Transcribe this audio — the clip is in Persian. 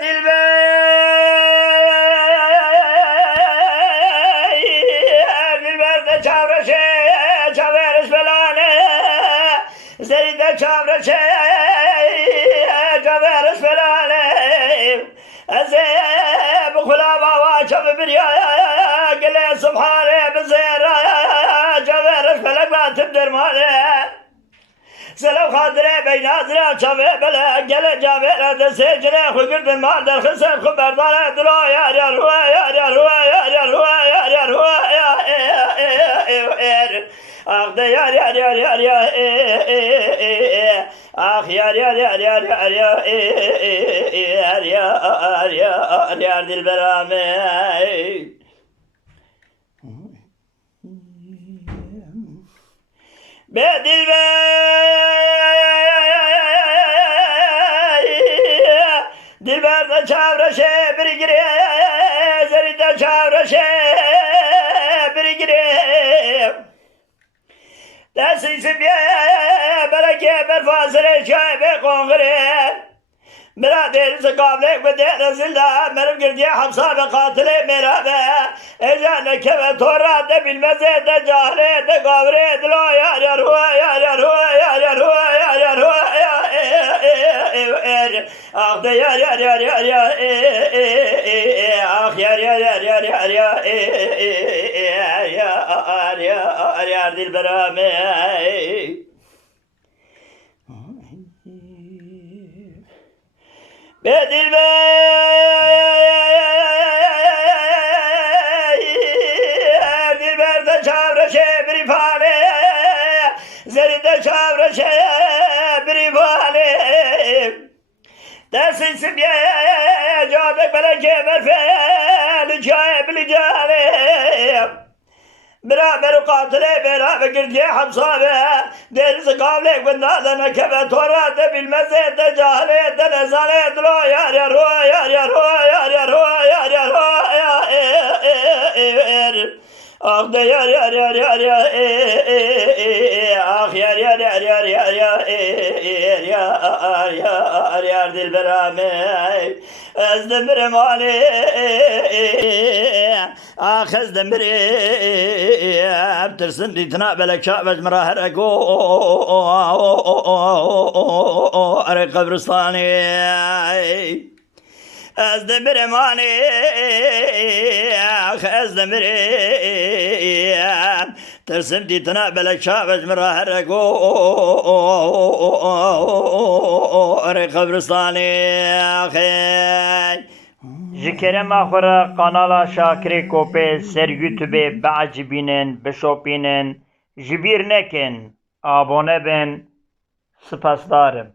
دلبر ده چاورشه چاورش بلانه زری ده چاورشه چاورش بلانه از بخلا بابا چاو بریا گله سبحانه بزیرا چاورش بلک باتم درمانه سلام خاطره بینازره چاوه بله گله جاوه دسته جنه خوی گردن مار در خسر خوب برداره دلو یار یار هوا یار یار هوا یار یار هوا یار یار هوا آخ ده یار یار یار یار یار آخ یار یار یار یار یار یار یار یار یار دلبرامه به دلبر ده چاورشه برگیره زری ده چاورشه برگیره دستی سبیه برکه برفاسره چای به قنقره برادر زقابلك بدير زلة مرم قردي حمصة بقاتلي مرابة إذا نكبت وراد بالمزيد جاهلي دقابري دلو يا يا روا يا يا روا يا يا روا يا يا روا يا أخ يا يا يا يا يا أخ يا يا يا يا يا يا يا يا دي البرامي به دلبر ده چاورشه بری پاله زری ده چاورشه بری پاله دستی سبیه جادک بلکه برفه لجای بلجاله برابر قاتله برابر قردي حمصابه درز قابلك بالنادى نكبت وراد بالمزيد جاهلي دنزالي دلو يا يا رو يا يا رو يا يا رو يا يا رو يا اخ ده يا يا يا يا يا اخ يا يا يا يا يا يا يا دل برامي از دمر مالي اخ از دمر بترسم دي تنابلك شعبج مراهركو اري قبرستاني از دمر ماني اخ از دمر ترسم دي تنابلك شعبج مراهركو اري قبرستاني اخي جکرم آخر قنالا شاکری کوپه سر یوتیوب بعجبینن بشوپینن جبیر نکن آبونه بن سپاسدارم